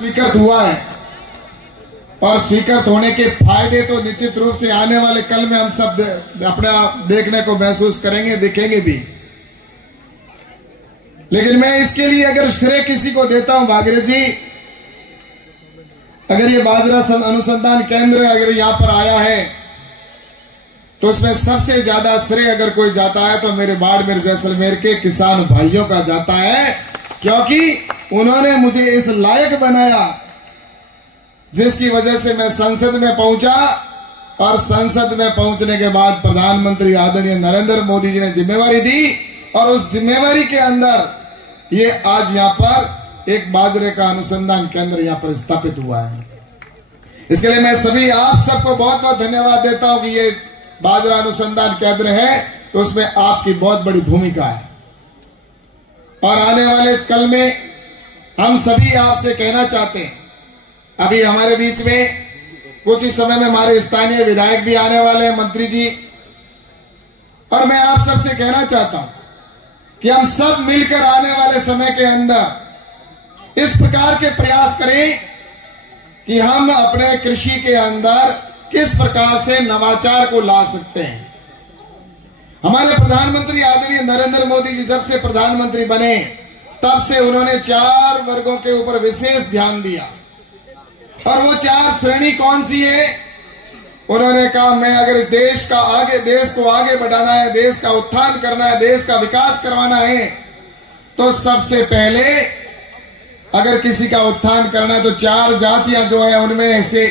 स्वीकृत हुआ है और स्वीकृत होने के फायदे तो निश्चित रूप से आने वाले कल में हम सब अपना देखने को महसूस करेंगे, दिखेंगे भी। लेकिन मैं इसके लिए अगर श्रेय किसी को देता हूं, भागीरथ जी, अगर ये बाजरा अनुसंधान केंद्र अगर यहां पर आया है तो उसमें सबसे ज्यादा श्रेय अगर कोई जाता है तो मेरे बाड़मेर जैसलमेर के किसान भाइयों का जाता है, क्योंकि उन्होंने मुझे इस लायक बनाया जिसकी वजह से मैं संसद में पहुंचा और संसद में पहुंचने के बाद प्रधानमंत्री आदरणीय नरेंद्र मोदी जी ने जिम्मेवारी दी और उस जिम्मेवारी के अंदर ये आज यहां पर एक बाजरे का अनुसंधान केंद्र यहां पर स्थापित हुआ है। इसके लिए मैं सभी आप सबको बहुत बहुत धन्यवाद देता हूं कि ये बाजरा अनुसंधान केंद्र है तो उसमें आपकी बहुत बड़ी भूमिका है। और आने वाले कल में हम सभी आपसे कहना चाहते हैं, अभी हमारे बीच में कुछ ही समय में हमारे स्थानीय विधायक भी आने वाले हैं, मंत्री जी, और मैं आप सबसे कहना चाहता हूं कि हम सब मिलकर आने वाले समय के अंदर इस प्रकार के प्रयास करें कि हम अपने कृषि के अंदर किस प्रकार से नवाचार को ला सकते हैं। हमारे प्रधानमंत्री आदरणीय नरेंद्र मोदी जी जब से प्रधानमंत्री बने तब से उन्होंने 4 वर्गों के ऊपर विशेष ध्यान दिया, और वो 4 श्रेणी कौन सी है? उन्होंने कहा मैं अगर इस देश को आगे बढ़ाना है, देश का उत्थान करना है, देश का विकास करवाना है, तो सबसे पहले अगर किसी का उत्थान करना है तो 4 जातियां जो है उनमें से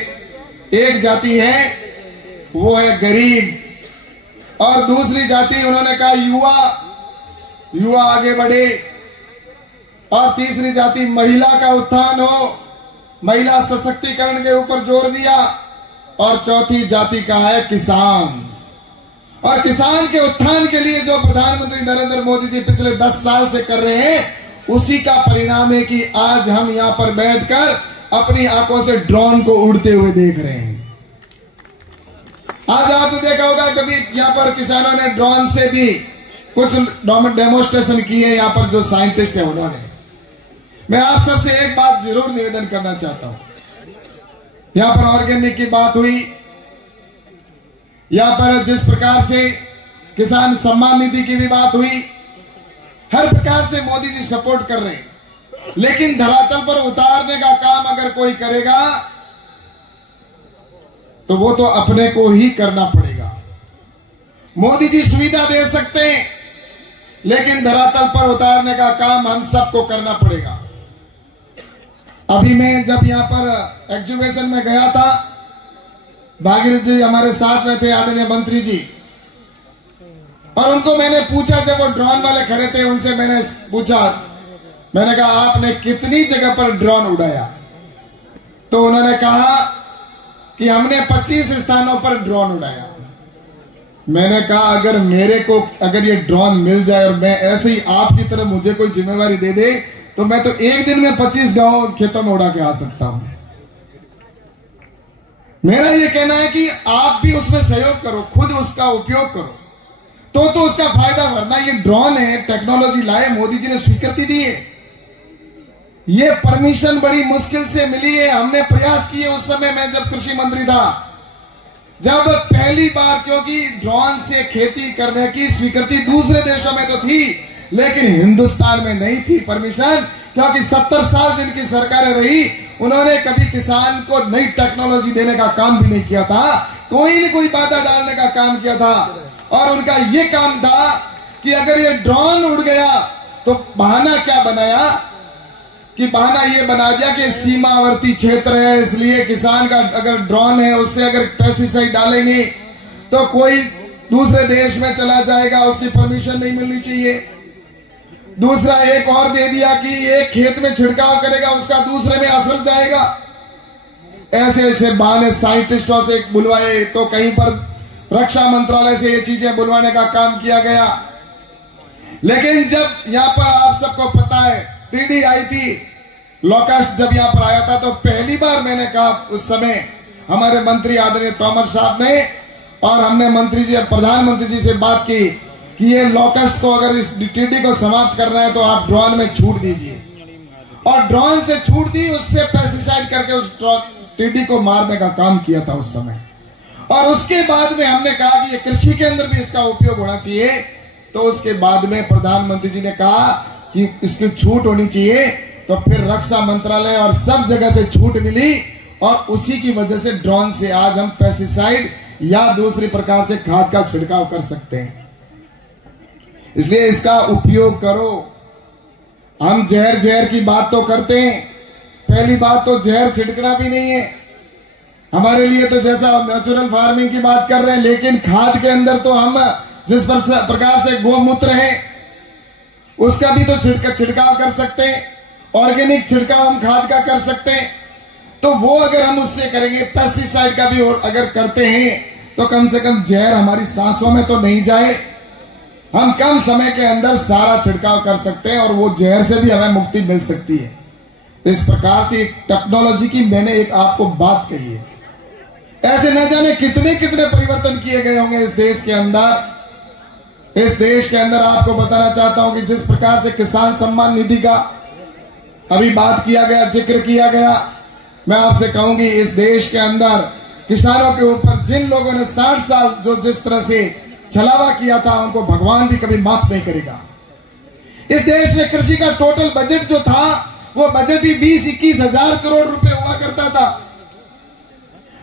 एक जाति है वो है गरीब, और दूसरी जाति उन्होंने कहा युवा आगे बढ़े, और तीसरी जाति महिला का उत्थान हो, महिला सशक्तिकरण के ऊपर जोर दिया, और चौथी जाति का है किसान। और किसान के उत्थान के लिए जो प्रधानमंत्री नरेंद्र मोदी जी पिछले 10 साल से कर रहे हैं उसी का परिणाम है कि आज हम यहां पर बैठकर अपनी आंखों से ड्रोन को उड़ते हुए देख रहे हैं। आज आपने देखा होगा कभी यहां पर किसानों ने ड्रोन से भी कुछ डेमोन्स्ट्रेशन किए, यहां पर जो साइंटिस्ट है उन्होंने। मैं आप सबसे एक बात जरूर निवेदन करना चाहता हूं, यहां पर ऑर्गेनिक की बात हुई, यहां पर जिस प्रकार से किसान सम्मान निधि की भी बात हुई, हर प्रकार से मोदी जी सपोर्ट कर रहे हैं, लेकिन धरातल पर उतारने का काम अगर कोई करेगा तो वो तो अपने को ही करना पड़ेगा। मोदी जी सुविधा दे सकते हैं, लेकिन धरातल पर उतारने का काम हम सबको करना पड़ेगा। अभी मैं जब यहां पर एग्जीबिशन में गया था, भागीरथ जी हमारे साथ में थे, आदरणीय मंत्री जी, और उनको मैंने पूछा, जब वो ड्रोन वाले खड़े थे उनसे मैंने पूछा, मैंने कहा आपने कितनी जगह पर ड्रोन उड़ाया? तो उन्होंने कहा कि हमने 25 स्थानों पर ड्रोन उड़ाया। मैंने कहा अगर ये ड्रोन मिल जाए और मैं ऐसे ही आपकी तरह मुझे कोई जिम्मेवारी दे दे तो मैं तो एक दिन में 25 गांव खेतों में उड़ा के आ सकता हूं। मेरा ये कहना है कि आप भी उसमें सहयोग करो, खुद उसका उपयोग करो तो उसका फायदा, वरना ये ड्रोन है, टेक्नोलॉजी लाए, मोदी जी ने स्वीकृति दी है, ये परमिशन बड़ी मुश्किल से मिली है, हमने प्रयास किए उस समय मैं जब कृषि मंत्री था, जब पहली बार, क्योंकि ड्रोन से खेती करने की स्वीकृति दूसरे देशों में तो थी लेकिन हिंदुस्तान में नहीं थी परमिशन, क्योंकि 70 साल जिनकी सरकारें रही उन्होंने कभी किसान को नई टेक्नोलॉजी देने का काम भी नहीं किया था, कोई न कोई बाधा डालने का काम किया था। और उनका ये काम था कि अगर ये ड्रोन उड़ गया तो बहाना क्या बनाया कि बहाना ये बना दिया कि सीमावर्ती क्षेत्र है, इसलिए किसान का अगर ड्रोन है उससे अगर पेस्टिसाइड डालेंगे तो कोई दूसरे देश में चला जाएगा, उसकी परमिशन नहीं मिलनी चाहिए। दूसरा एक और दे दिया कि एक खेत में छिड़काव करेगा उसका दूसरे में असर जाएगा। ऐसे ऐसे बहाने साइंटिस्टों से बुलवाए, तो कहीं पर रक्षा मंत्रालय से ये चीजें बुलवाने का काम किया गया। लेकिन जब यहां पर आप सबको पता है टीडी आई थी, लोकस्ट जब यहां पर आया था तो पहली बार मैंने कहा उस समय हमारे मंत्री आदरणीय तोमर साहब ने, और हमने मंत्री जी प्रधानमंत्री जी से बात की कि ये लोकस्ट को अगर इस टीडी को समाप्त करना है तो आप ड्रोन में छूट दीजिए। और ड्रोन से छूट दी, उससे पेस्टिसाइड करके उस टिड्डी को मारने का काम किया था उस समय। और उसके बाद में हमने कहा कि ये कृषि के अंदर भी इसका उपयोग होना चाहिए। तो उसके बाद में प्रधानमंत्री जी ने कहा कि इसकी छूट होनी चाहिए। तो फिर रक्षा मंत्रालय और सब जगह से छूट मिली और उसी की वजह से ड्रोन से आज हम पेस्टिसाइड या दूसरी प्रकार से खाद का छिड़काव कर सकते हैं। इसलिए इसका उपयोग करो। हम जहर की बात तो करते हैं, पहली बात तो जहर छिड़कना भी नहीं है हमारे लिए, तो जैसा नेचुरल फार्मिंग की बात कर रहे हैं, लेकिन खाद के अंदर तो हम जिस प्रकार से गोमूत्र है उसका भी तो छिड़काव कर सकते हैं, ऑर्गेनिक छिड़काव हम खाद का कर सकते हैं। तो वो अगर हम उससे करेंगे, पेस्टिसाइड का भी अगर करते हैं तो कम से कम जहर हमारी सांसों में तो नहीं जाए, हम कम समय के अंदर सारा छिड़काव कर सकते हैं और वो जहर से भी हमें मुक्ति मिल सकती है। तो इस प्रकार से एक टेक्नोलॉजी की मैंने एक आपको बात कही है। ऐसे न जाने कितने कितने परिवर्तन किए गए होंगे इस देश के अंदर। इस देश के अंदर आपको बताना चाहता हूं कि जिस प्रकार से किसान सम्मान निधि का अभी बात किया गया, जिक्र किया गया, मैं आपसे कहूंगी इस देश के अंदर किसानों के ऊपर जिन लोगों ने 60 साल जो जिस तरह से छलावा किया था, उनको भगवान भी कभी माफ नहीं करेगा। इस देश में कृषि का टोटल बजट जो था वो बजट ही 20-21 हजार करोड़ रुपए हुआ करता था।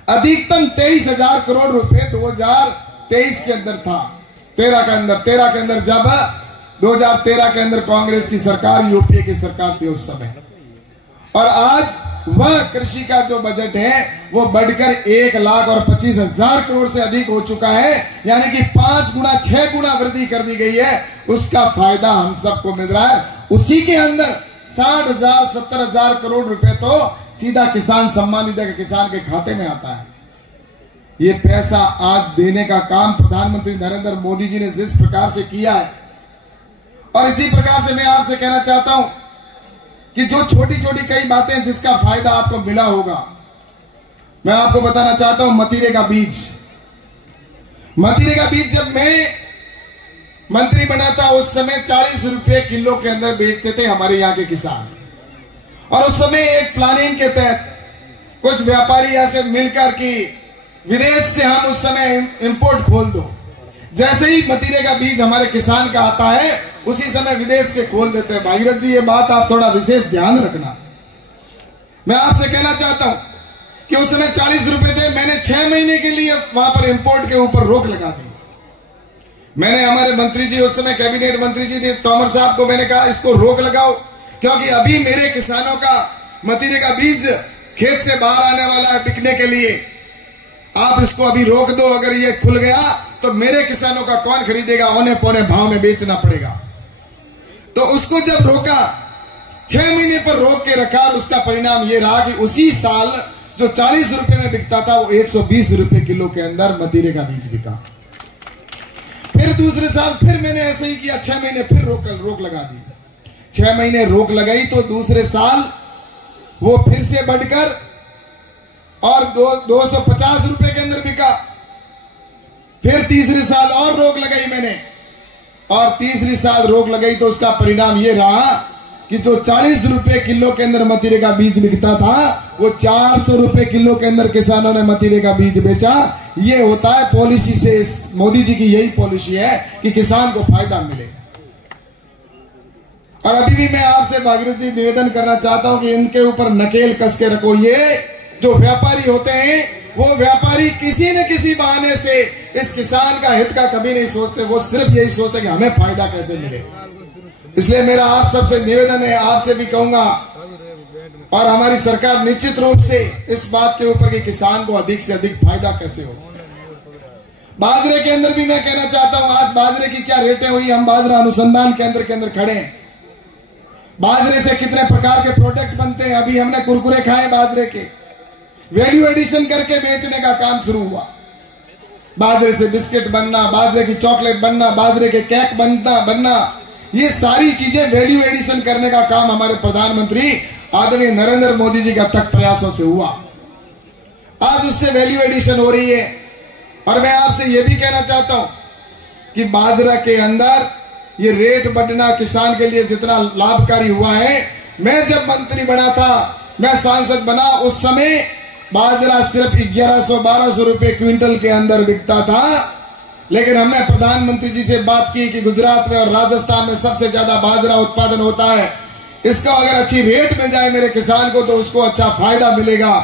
अधिकतम 23,000 करोड़ रुपए 2023 के अंदर था, 13 के अंदर जब 2013 के अंदर कांग्रेस की सरकार, यूपीए की सरकार थी उस समय। और आज वह कृषि का जो बजट है वो बढ़कर 1,25,000 करोड़ से अधिक हो चुका है, यानी कि 5 गुना 6 गुना वृद्धि कर दी गई है। उसका फायदा हम सबको मिल रहा है। उसी के अंदर 60,000 70,000 करोड़ रुपए तो सीधा किसान सम्मान निधि के किसान के खाते में आता है। ये पैसा आज देने का काम प्रधानमंत्री नरेंद्र मोदी जी ने जिस प्रकार से किया है, और इसी प्रकार से मैं आपसे कहना चाहता हूं कि जो छोटी छोटी कई बातें जिसका फायदा आपको मिला होगा, मैं आपको बताना चाहता हूं। मतीरे का बीज जब मैं मंत्री बना था उस समय 40 रुपए किलो के अंदर बेचते थे हमारे यहाँ के किसान। और उस समय एक प्लानिंग के तहत कुछ व्यापारी ऐसे मिलकर कि विदेश से हम उस समय इंपोर्ट खोल दो। जैसे ही मतीरे का बीज हमारे किसान का आता है उसी समय विदेश से खोल देते हैं। भागीरथ जी, ये बात आप थोड़ा विशेष ध्यान रखना। मैं आपसे कहना चाहता हूं कि उस समय 40 रुपए थे, मैंने 6 महीने के लिए वहां पर इंपोर्ट के ऊपर रोक लगा दी। मैंने हमारे मंत्री जी, उस समय कैबिनेट मंत्री जी थे तोमर साहब को, मैंने कहा इसको रोक लगाओ, क्योंकि अभी मेरे किसानों का मतीरे का बीज खेत से बाहर आने वाला है बिकने के लिए। आप इसको अभी रोक दो, अगर ये खुल गया तो मेरे किसानों का कौन खरीदेगा, औने पौने भाव में बेचना पड़ेगा। तो उसको जब रोका, 6 महीने पर रोक के रखा, उसका परिणाम ये रहा कि उसी साल जो 40 रुपए में बिकता था वो 120 रुपए किलो के अंदर मतीरे का बीज बिका। फिर दूसरे साल फिर मैंने ऐसे ही किया, 6 महीने फिर रोक लगा दी। 6 महीने रोक लगाई तो दूसरे साल वो फिर से बढ़कर और 250 रुपए के अंदर बिका। फिर तीसरे साल और रोक लगाई मैंने, और तीसरी साल रोक लगाई तो उसका परिणाम ये रहा कि जो 40 रुपए किलो के अंदर मतीरे का बीज बिकता था वो 400 रुपए किलो के अंदर किसानों ने मतीरे का बीज बेचा। ये होता है पॉलिसी से, मोदी जी की यही पॉलिसी है कि किसान को फायदा मिले। और अभी भी मैं आपसे भागीरथ जी निवेदन करना चाहता हूं कि इनके ऊपर नकेल कस के रखो। ये जो व्यापारी होते हैं वो व्यापारी किसी न किसी बहाने से इस किसान का हित का कभी नहीं सोचते, वो सिर्फ यही सोचते कि हमें फायदा कैसे मिले। इसलिए मेरा आप सबसे निवेदन है, आपसे भी कहूंगा, और हमारी सरकार निश्चित रूप से इस बात के ऊपर कि किसान को अधिक से अधिक फायदा कैसे हो। बाजरे के अंदर भी मैं कहना चाहता हूं, आज बाजरे की क्या रेटें हुई, हम बाजरा अनुसंधान केंद्र के अंदर खड़े हैं। बाजरे से कितने प्रकार के प्रोडक्ट बनते हैं। अभी हमने कुरकुरे खाए बाजरे के, वैल्यू एडिशन करके बेचने का काम शुरू हुआ। बाजरे से बिस्किट बनना, बाजरे की चॉकलेट बनना, बाजरे के केक बनना, ये सारी चीजें वैल्यू एडिशन करने का काम हमारे प्रधानमंत्री आदरणीय नरेंद्र मोदी जी का तक प्रयासों से हुआ। आज उससे वैल्यू एडिशन हो रही है। और मैं आपसे यह भी कहना चाहता हूं कि बाजरा के अंदर ये रेट बढ़ना किसान के लिए जितना लाभकारी हुआ है, मैं जब मंत्री बना था, मैं सांसद बना, उस समय बाजरा सिर्फ 1100-1200 रुपए क्विंटल के अंदर बिकता था। लेकिन हमने प्रधानमंत्री जी से बात की कि गुजरात में और राजस्थान में सबसे ज्यादा बाजरा उत्पादन होता है, इसका अगर अच्छी रेट मिल जाए मेरे किसान को तो उसको अच्छा फायदा मिलेगा।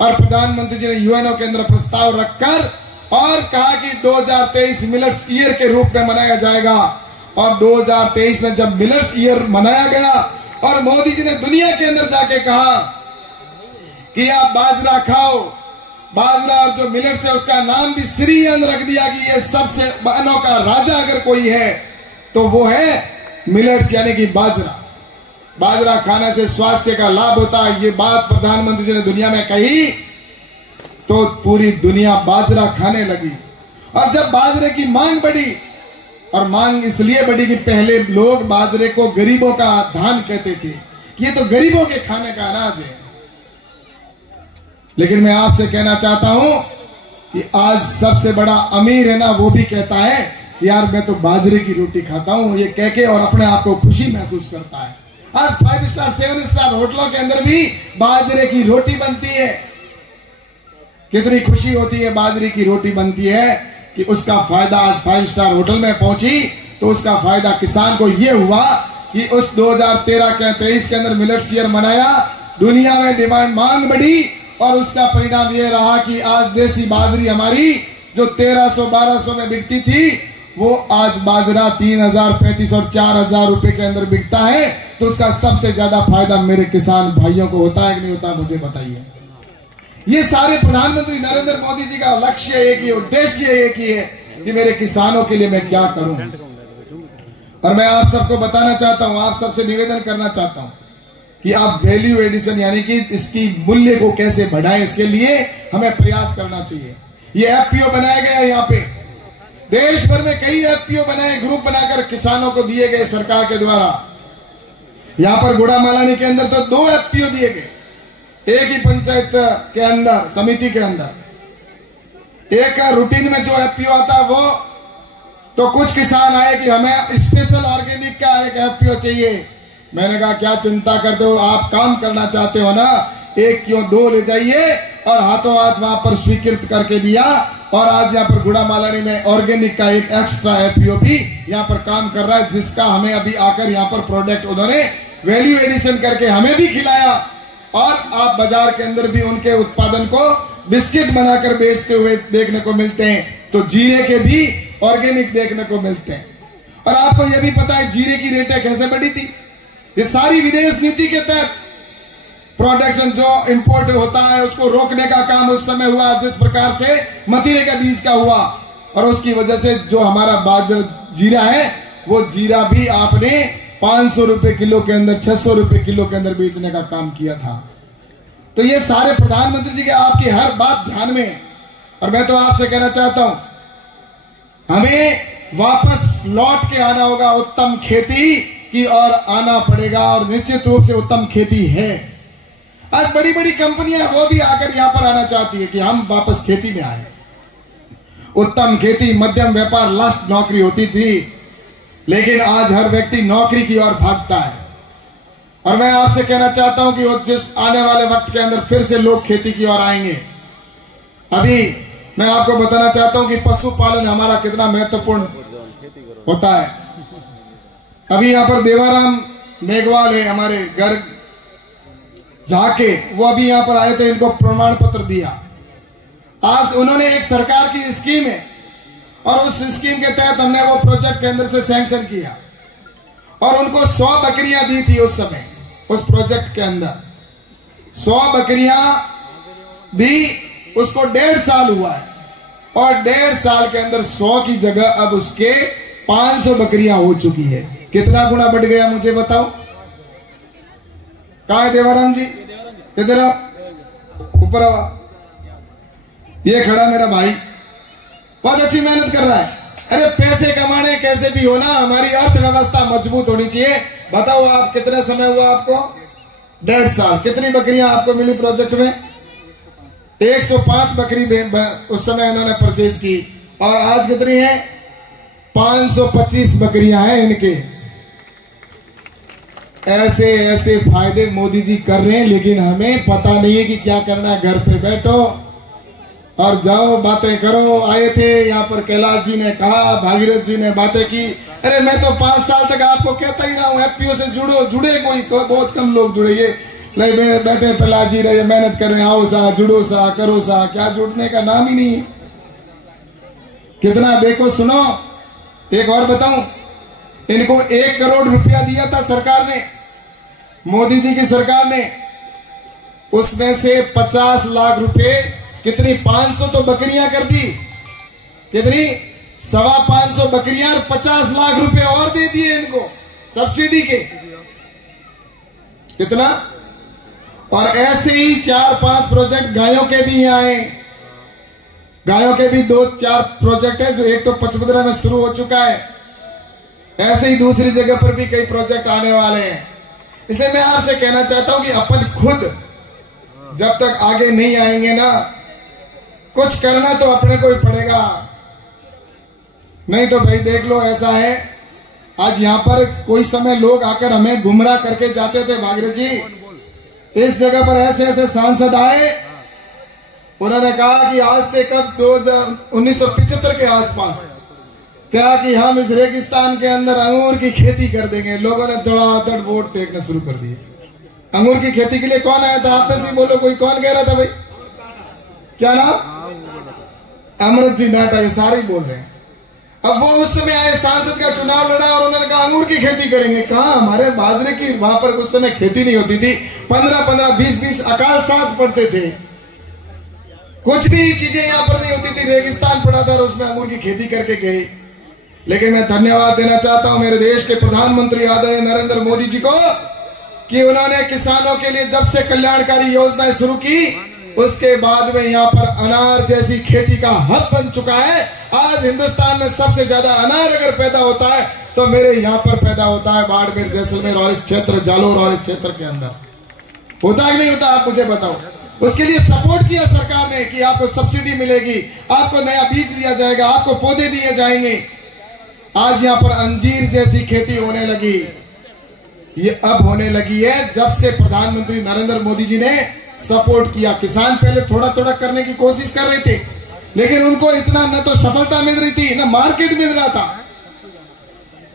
और प्रधानमंत्री जी ने यूएनओ के अंदर प्रस्ताव रखकर और कहा कि 2023 मिलेट्स ईयर के रूप में मनाया जाएगा। और 2023 में जब मिलेट्स ईयर मनाया गया और मोदी जी ने दुनिया के अंदर जाके कहा कि आप बाजरा खाओ, बाजरा और जो मिलेट्स है उसका नाम भी श्री अन्न रख दिया कि ये सबसे अन्नों का राजा अगर कोई है तो वो है मिलेट्स यानी कि बाजरा। बाजरा खाने से स्वास्थ्य का लाभ होता है। ये बात प्रधानमंत्री जी ने दुनिया में कही तो पूरी दुनिया बाजरा खाने लगी। और जब बाजरे की मांग बढ़ी, और मांग इसलिए बढ़ी कि पहले लोग बाजरे को गरीबों का धान कहते थे कि ये तो गरीबों के खाने का अनाज है। लेकिन मैं आपसे कहना चाहता हूं कि आज सबसे बड़ा अमीर है ना, वो भी कहता है यार मैं तो बाजरे की रोटी खाता हूं, ये कह के और अपने आप को खुशी महसूस करता है। आज 5 स्टार 7 स्टार होटलों के अंदर भी बाजरे की रोटी बनती है। कितनी खुशी होती है, बाजरे की रोटी बनती है कि उसका फायदा आज 5 स्टार होटल में पहुंची तो उसका फायदा किसान को यह हुआ कि उस 2013-23 के अंदर मिलेट्स ईयर मनाया, दुनिया में डिमांड मांग बढ़ी और उसका परिणाम यह रहा कि आज देसी बाजरी हमारी जो 1300-1200 में बिकती थी वो आज बाजरा 3000, 3500 और 4000 रुपए के अंदर बिकता है। तो उसका सबसे ज्यादा फायदा मेरे किसान भाइयों को होता है कि नहीं होता, मुझे बताइए। ये सारे प्रधानमंत्री नरेंद्र मोदी जी का लक्ष्य एक ही, उद्देश्य एक ही है कि मेरे किसानों के लिए मैं क्या करूं। और मैं आप सबको बताना चाहता हूं, आप सबसे निवेदन करना चाहता हूं कि आप वैल्यू एडिशन यानी कि इसकी मूल्य को कैसे बढ़ाएं, इसके लिए हमें प्रयास करना चाहिए। ये एफपीओ बनाया गया यहाँ पे, देश भर में कई एफपीओ बनाए, ग्रुप बनाकर किसानों को दिए गए सरकार के द्वारा। यहाँ पर गुड़ामालानी के अंदर तो 2 एफपीओ दिए गए, एक ही पंचायत के अंदर, समिति के अंदर। एक रूटीन में जो एफपीओ आता है वो, तो कुछ किसान आए कि हमें स्पेशल ऑर्गेनिक का एक एफपीओ चाहिए। मैंने कहा क्या चिंता करते हो, आप काम करना चाहते हो ना, 1 क्यों 2 ले जाइए। और हाथों हाथ वहां पर स्वीकृत करके दिया। और आज यहाँ पर गुड़ामालानी में ऑर्गेनिक का एक एक्स्ट्रा एफपीओ भी यहाँ पर काम कर रहा है, जिसका हमें अभी आकर यहाँ पर प्रोडक्ट उन्होंने वैल्यू एडिशन करके हमें भी खिलाया। और आप बाजार के अंदर भी उनके उत्पादन को बिस्किट बनाकर बेचते हुए देखने को मिलते हैं। तो जीरे के भी ऑर्गेनिक देखने को मिलते हैं। और आपको यह भी पता है जीरे की रेटें कैसे बढ़ी थी। ये सारी विदेश नीति के तहत प्रोडक्शन जो इंपोर्ट होता है उसको रोकने का काम उस समय हुआ, जिस प्रकार से मतीरे के बीज का हुआ। और उसकी वजह से जो हमारा बाजरा जीरा है वो जीरा भी आपने 500 रुपए किलो के अंदर, 600 रुपए किलो के अंदर बेचने का काम किया था। तो ये सारे प्रधानमंत्री जी के आपकी हर बात ध्यान में है। और मैं तो आपसे कहना चाहता हूं हमें वापस लौट के आना होगा, उत्तम खेती की ओर आना पड़ेगा। और निश्चित रूप से उत्तम खेती है। आज बड़ी बड़ी कंपनियां वो भी आकर यहां पर आना चाहती है कि हम वापस खेती में आए। उत्तम खेती, मध्यम व्यापार, लास्ट नौकरी होती थी, लेकिन आज हर व्यक्ति नौकरी की ओर भागता है। और मैं आपसे कहना चाहता हूं कि जिस आने वाले वक्त के अंदर फिर से लोग खेती की ओर आएंगे। अभी मैं आपको बताना चाहता हूं कि पशुपालन हमारा कितना महत्वपूर्ण होता है। अभी यहां पर देवाराम मेघवाल है, हमारे घर जाके वो अभी यहां पर आए थे, इनको प्रमाण पत्र दिया। आज उन्होंने एक सरकार की स्कीम है और उस स्कीम के तहत हमने वो प्रोजेक्ट के अंदर से सैंक्शन किया और उनको 100 बकरियां दी थी उस समय। उस प्रोजेक्ट के अंदर 100 बकरियां दी, उसको 1.5 साल हुआ है और 1.5 साल के अंदर 100 की जगह अब उसके 500 बकरियां हो चुकी है। कितना गुना बढ़ गया मुझे बताओ। कहा है देवाराम जी, इधर आप ऊपर आओ। ये खड़ा मेरा भाई बहुत अच्छी मेहनत कर रहा है। अरे पैसे कमाने कैसे भी हो ना, हमारी अर्थव्यवस्था मजबूत होनी चाहिए। बताओ आप कितने समय हुआ आपको? 1.5 साल। कितनी बकरियां आपको मिली प्रोजेक्ट में? 105 बकरी उस समय उन्होंने परचेज की और आज कितनी है? 525 बकरियां हैं इनके। ऐसे ऐसे फायदे मोदी जी कर रहे हैं, लेकिन हमें पता नहीं है कि क्या करना है। घर पे बैठो और जाओ, बातें करो। आए थे यहाँ पर, कैलाश जी ने कहा, भागीरथ जी ने बातें की। अरे मैं तो 5 साल तक आपको कहता ही रहा हूँ, एफपीओ से जुड़े कोई बहुत कम लोग जुड़े। ये बैठे प्रहलाद जी रहे, मेहनत कर रहे हैं, आओ सा, जुड़ो सा, करो सा, क्या जुड़ने का नाम ही नहीं। कितना देखो, सुनो, एक और बताऊं, इनको 1 करोड़ रुपया दिया था सरकार ने, मोदी जी की सरकार ने। उसमें से 50 लाख रुपए, कितनी, 500 तो बकरियां कर दी। कितनी, 525 बकरियां और 50 लाख रुपए और दे दिए इनको सब्सिडी के। कितना? और ऐसे ही 4-5 प्रोजेक्ट गायों के भी यहाँ आए। गायों के भी 2-4 प्रोजेक्ट है, जो एक तो पचपदरा में शुरू हो चुका है, ऐसे ही दूसरी जगह पर भी कई प्रोजेक्ट आने वाले हैं। इसलिए मैं आपसे कहना चाहता हूं कि अपन खुद जब तक आगे नहीं आएंगे ना, कुछ करना तो अपने को ही पड़ेगा। नहीं तो भाई देख लो, ऐसा है, आज यहां पर कोई समय लोग आकर हमें गुमराह करके जाते थे। भागीरथ जी, इस जगह पर ऐसे ऐसे सांसद आए, उन्होंने कहा कि आज से कब 1975 के आसपास क्या कि हम इस रेगिस्तान के अंदर अंगूर की खेती कर देंगे। लोगों ने धड़ाधड़ वोट फेंकना शुरू कर दिए। अंगूर की खेती के लिए कौन आया था? आप में से बोलो, कोई कौन कह रहा था भाई? क्या नाम? अमृत जी नाटा, ये सारे ही बोल रहे हैं। अब वो उस समय आए, सांसद का चुनाव लड़ा और उन्होंने कहा अंगूर की खेती करेंगे। कहा, हमारे बाजरे की वहां पर उस समय खेती नहीं होती थी, 15-15, 20-20 अकाल साथ पड़ते थे, कुछ भी चीजें यहां पर नहीं होती थी, रेगिस्तान पड़ा था और उसमें अंगूर की खेती करके गए। लेकिन मैं धन्यवाद देना चाहता हूं मेरे देश के प्रधानमंत्री आदरणीय नरेंद्र मोदी जी को, कि उन्होंने किसानों के लिए जब से कल्याणकारी योजनाएं शुरू की, उसके बाद में यहाँ पर अनार जैसी खेती का हब बन चुका है। आज हिंदुस्तान में सबसे ज्यादा अनार अगर पैदा होता है तो मेरे यहाँ पर पैदा होता है, बाड़मेर, जैसलमेर और इस क्षेत्र, जालोर और इस क्षेत्र के अंदर। होता है नहीं होता? आप मुझे बताओ। उसके लिए सपोर्ट किया सरकार ने कि आपको सब्सिडी मिलेगी, आपको नया बीज दिया जाएगा, आपको पौधे दिए जाएंगे। आज यहाँ पर अंजीर जैसी खेती होने लगी। ये अब होने लगी है जब से प्रधानमंत्री नरेंद्र मोदी जी ने सपोर्ट किया। किसान पहले थोड़ा थोड़ा करने की कोशिश कर रहे थे, लेकिन उनको इतना न तो सफलता मिल रही थी, न मार्केट मिल रहा था।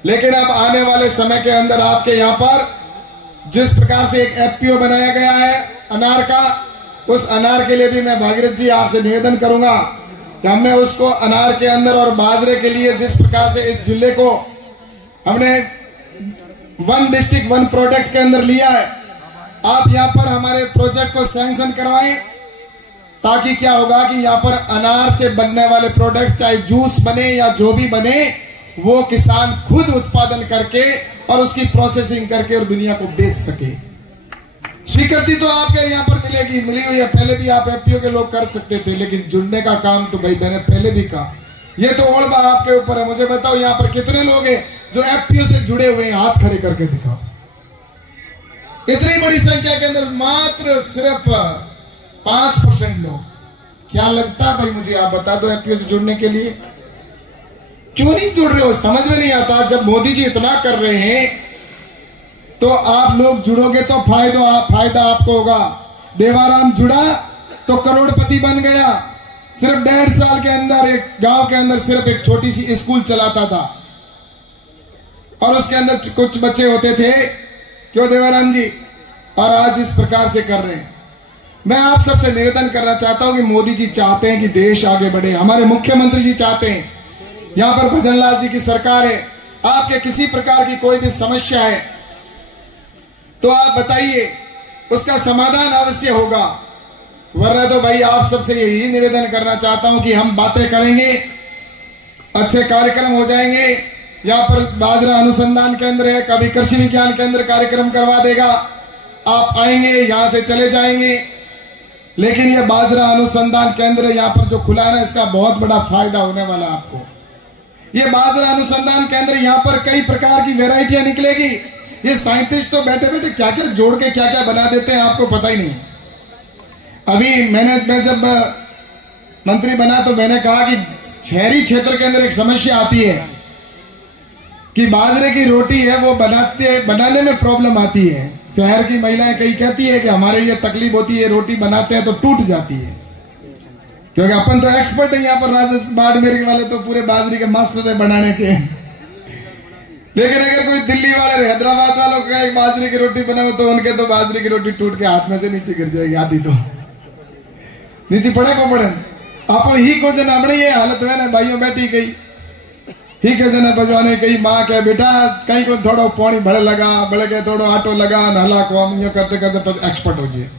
लेकिन अब आने वाले समय के अंदर आपके यहाँ पर जिस प्रकार से एक एफपीओ बनाया गया है अनार का, उस अनार के लिए भी मैं भागीरथ जी आपसे निवेदन करूंगा कि हमने उसको अनार के अंदर और बाजरे के लिए जिस प्रकार से इस जिले को हमने 1 डिस्ट्रिक्ट 1 प्रोडक्ट के अंदर लिया है, आप यहाँ पर हमारे प्रोजेक्ट को सैंक्शन करवाएं, ताकि क्या होगा कि यहाँ पर अनार से बनने वाले प्रोडक्ट, चाहे जूस बने या जो भी बने, वो किसान खुद उत्पादन करके और उसकी प्रोसेसिंग करके और दुनिया को बेच सके। स्वीकृति तो आपके यहाँ पर मिलेगी, मिली हुई है, पहले भी आप एफपीओ के लोग कर सकते थे, लेकिन जुड़ने का काम तो भाई मैंने पहले भी कहा, ये तो ओल्ड आपके ऊपर है। मुझे बताओ यहाँ पर कितने लोग हैं जो एफपीओ से जुड़े हुए हैं? हाथ खड़े करके दिखाओ। इतनी बड़ी संख्या के अंदर मात्र सिर्फ 5% लोग। क्या लगता है भाई मुझे? आप बता दो, एफपीओ से जुड़ने के लिए क्यों नहीं जुड़ रहे हो? समझ में नहीं आता। जब मोदी जी इतना कर रहे हैं तो आप लोग जुड़ोगे तो फायदा आपको होगा। देवाराम जुड़ा तो करोड़पति बन गया। सिर्फ 1.5 साल के अंदर एक गांव के अंदर सिर्फ एक छोटी सी स्कूल चलाता था और उसके अंदर कुछ बच्चे होते थे। क्यों देवाराम जी? और आज इस प्रकार से कर रहे हैं। मैं आप सबसे निवेदन करना चाहता हूं कि मोदी जी चाहते हैं कि देश आगे बढ़े, हमारे मुख्यमंत्री जी चाहते हैं, यहां पर भजनलाल जी की सरकार है, आपके किसी प्रकार की कोई भी समस्या है तो आप बताइए, उसका समाधान अवश्य होगा। वरना तो भाई आप सबसे यही निवेदन करना चाहता हूं कि हम बातें करेंगे, अच्छे कार्यक्रम हो जाएंगे। यहाँ पर बाजरा अनुसंधान केंद्र है, कभी कृषि विज्ञान केंद्र कार्यक्रम करवा देगा, आप आएंगे यहां से चले जाएंगे। लेकिन ये बाजरा अनुसंधान केंद्र यहाँ पर जो खुला है ना, इसका बहुत बड़ा फायदा होने वाला है आपको। ये बाजरा अनुसंधान केंद्र, यहाँ पर कई प्रकार की वेराइटियां निकलेगी। ये साइंटिस्ट तो बैठे बैठे क्या क्या जोड़ के क्या क्या बना देते हैं, आपको पता ही नहीं। अभी मैं जब मंत्री बना तो मैंने कहा कि शहरी क्षेत्र के अंदर एक समस्या आती है कि बाजरे की रोटी है वो बनाने में प्रॉब्लम आती है। शहर की महिलाएं कई कहती है कि हमारे ये तकलीफ होती है, रोटी बनाते हैं तो टूट जाती है, क्योंकि अपन तो एक्सपर्ट है यहाँ पर राजस्थान बाड़मेर वाले तो पूरे बाजरे के मास्टर है बनाने के। लेकिन अगर कोई दिल्ली वाले हैदराबाद वालों का एक बाजरे की रोटी बनाओ तो उनके तो बाजरे की रोटी टूट के हाथ में से नीचे गिर जाएगी, आधी तो नीचे पड़े को पड़े। आप ही को जन हमने ये हालत है ना भाइयों बैठी गई ही के जन बजवाने कई माँ के बेटा कहीं को थोड़ो पानी भले लगा भले के थोड़ो आटो लगा नहला को हम ये करते करते एक्सपर्ट हो जाए।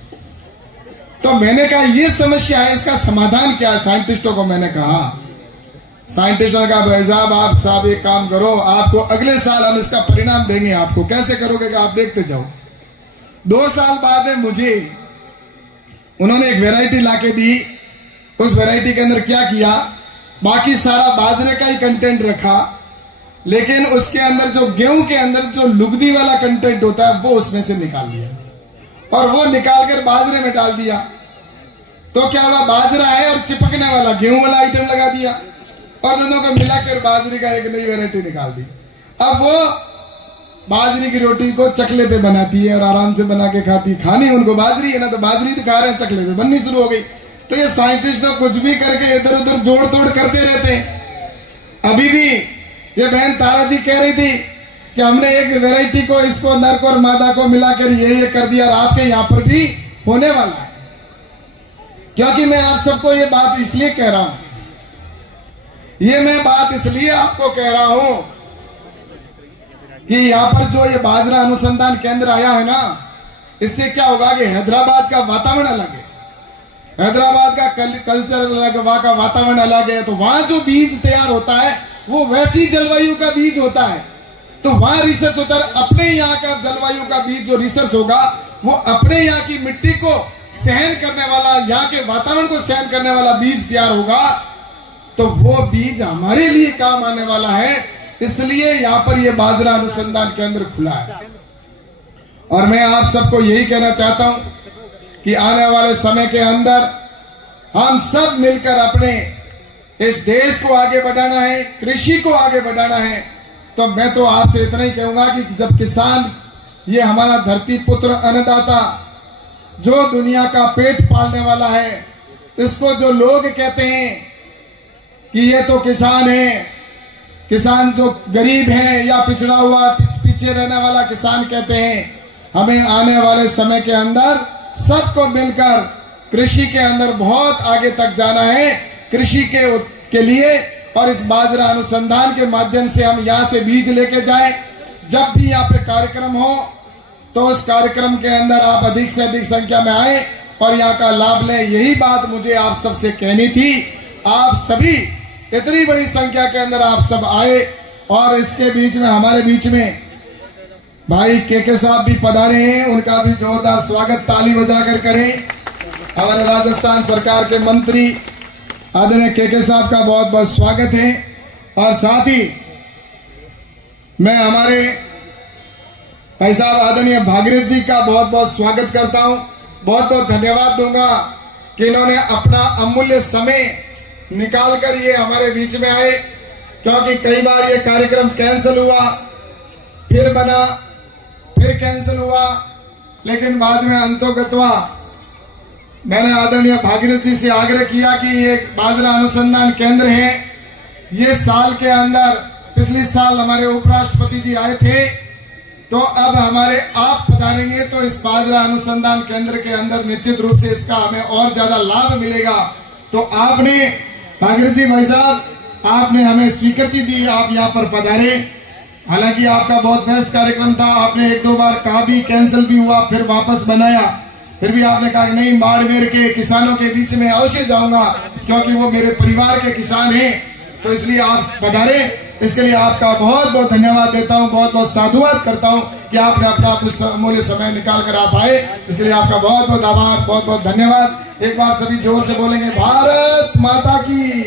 तो मैंने कहा ये समस्या है, इसका समाधान क्या है? साइंटिस्टों को मैंने कहा, साइंटिस्टों का भाई साहब एक काम करो, आपको अगले साल हम इसका परिणाम देंगे। आपको कैसे करोगे कि आप देखते जाओ। 2 साल बाद मुझे उन्होंने एक वैरायटी लाके दी। उस वैरायटी के अंदर क्या किया, बाकी सारा बाजरे का ही कंटेंट रखा, लेकिन उसके अंदर जो गेहूं के अंदर जो लुगदी वाला कंटेंट होता है वो उसमें से निकाल दिया और वो निकाल कर बाजरे में डाल दिया। तो क्या हुआ, बाजरा है और चिपकने वाला गेहूं वाला आइटम लगा दिया और दोनों को मिलाकर बाजरे का एक नई वैरायटी निकाल दी। अब वो बाजरे की रोटी को चकले पे बनाती है और आराम से बना के खाती। खानी उनको बाजरी है ना, तो बाजरी तो खा रहे हैं, चकले पे बननी शुरू हो गई। तो ये साइंटिस्ट तो कुछ भी करके इधर उधर जोड़ तोड़ करते रहते हैं। अभी भी ये बहन तारा जी कह रही थी कि हमने एक वैरायटी को इसको नर और मादा को मिलाकर ये कर दिया और आपके यहाँ पर भी होने वाला है। क्योंकि मैं आप सबको ये बात इसलिए कह रहा हूं, ये मैं बात इसलिए आपको कह रहा हूं कि यहाँ पर जो ये बाजरा अनुसंधान केंद्र आया है ना, इससे क्या होगा कि हैदराबाद का वातावरण अलग है, हैदराबाद का कल्चर अलग, वहां का वातावरण अलग है। तो वहां जो बीज तैयार होता है वो वैसी जलवायु का बीज होता है। तो वहां रिसर्च होता है, अपने यहाँ का जलवायु का बीज जो रिसर्च होगा वो अपने यहाँ की मिट्टी को सहन करने वाला, यहाँ के वातावरण को सहन करने वाला बीज तैयार होगा। तो वो बीज हमारे लिए काम आने वाला है, इसलिए यहाँ पर ये बाजरा अनुसंधान केंद्र खुला है। और मैं आप सबको यही कहना चाहता हूं कि आने वाले समय के अंदर हम सब मिलकर अपने इस देश को आगे बढ़ाना है, कृषि को आगे बढ़ाना है। तो मैं तो आपसे इतना ही कहूंगा कि जब किसान, ये हमारा धरती पुत्र अन्नदाता जो दुनिया का पेट पालने वाला है, इसको जो लोग कहते हैं कि ये तो किसान है, किसान जो गरीब है या पिछड़ा हुआ पीछे रहने वाला किसान कहते हैं, हमें आने वाले समय के अंदर सबको मिलकर कृषि के अंदर बहुत आगे तक जाना है, कृषि के लिए। और इस बाजरा अनुसंधान के माध्यम से हम यहाँ से बीज लेके जाएं। जब भी यहाँ पे कार्यक्रम हो तो उस कार्यक्रम के अंदर आप अधिक से अधिक संख्या में आए और यहाँ का लाभ लें। यही बात मुझे आप सबसे कहनी थी। आप सभी इतनी बड़ी संख्या के अंदर आप सब आए और इसके बीच में हमारे बीच में भाई के साहब भी पधारे हैं, उनका भी जोरदार स्वागत ताली बजाकर करें। हमारे राजस्थान सरकार के मंत्री आदरणीय के साहब का बहुत बहुत स्वागत है। और साथ ही मैं हमारे भाई साहब आदरणीय भागीरथ जी का बहुत बहुत स्वागत करता हूं, बहुत बहुत धन्यवाद दूंगा कि इन्होंने अपना अमूल्य समय निकालकर ये हमारे बीच में आए। क्योंकि कई बार ये कार्यक्रम कैंसिल हुआ, फिर बना, फिर कैंसिल हुआ, लेकिन बाद में अंतोगत्वा मैंने आदरणीय भागीरथ जी से आग्रह किया कि ये बाजरा अनुसंधान केंद्र है, ये साल के अंदर, पिछले साल हमारे उपराष्ट्रपति जी आए थे, तो अब हमारे आप पधारेंगे तो इस बाजरा अनुसंधान केंद्र के अंदर निश्चित रूप से इसका हमें और ज्यादा लाभ मिलेगा। तो आपने भागीरथ जी भाई साहब, आपने हमें स्वीकृति दी, आप यहाँ पर पधारे। हालांकि आपका बहुत व्यस्त कार्यक्रम था, आपने 1-2 बार कहा भी, कैंसिल भी हुआ, फिर वापस बनाया, फिर भी आपने कहा नहीं, बाड़मेर के किसानों के बीच में अवश्य जाऊंगा क्योंकि वो मेरे परिवार के किसान हैं। तो इसलिए आप पधारे, इसके लिए आपका बहुत बहुत धन्यवाद देता हूं, बहुत बहुत साधुवाद करता हूं कि आपने अपना अमूल्य समय निकाल कर आप आए। इसके लिए आपका बहुत बहुत आभार, बहुत बहुत धन्यवाद। एक बार सभी जोर से बोलेंगे, भारत माता की।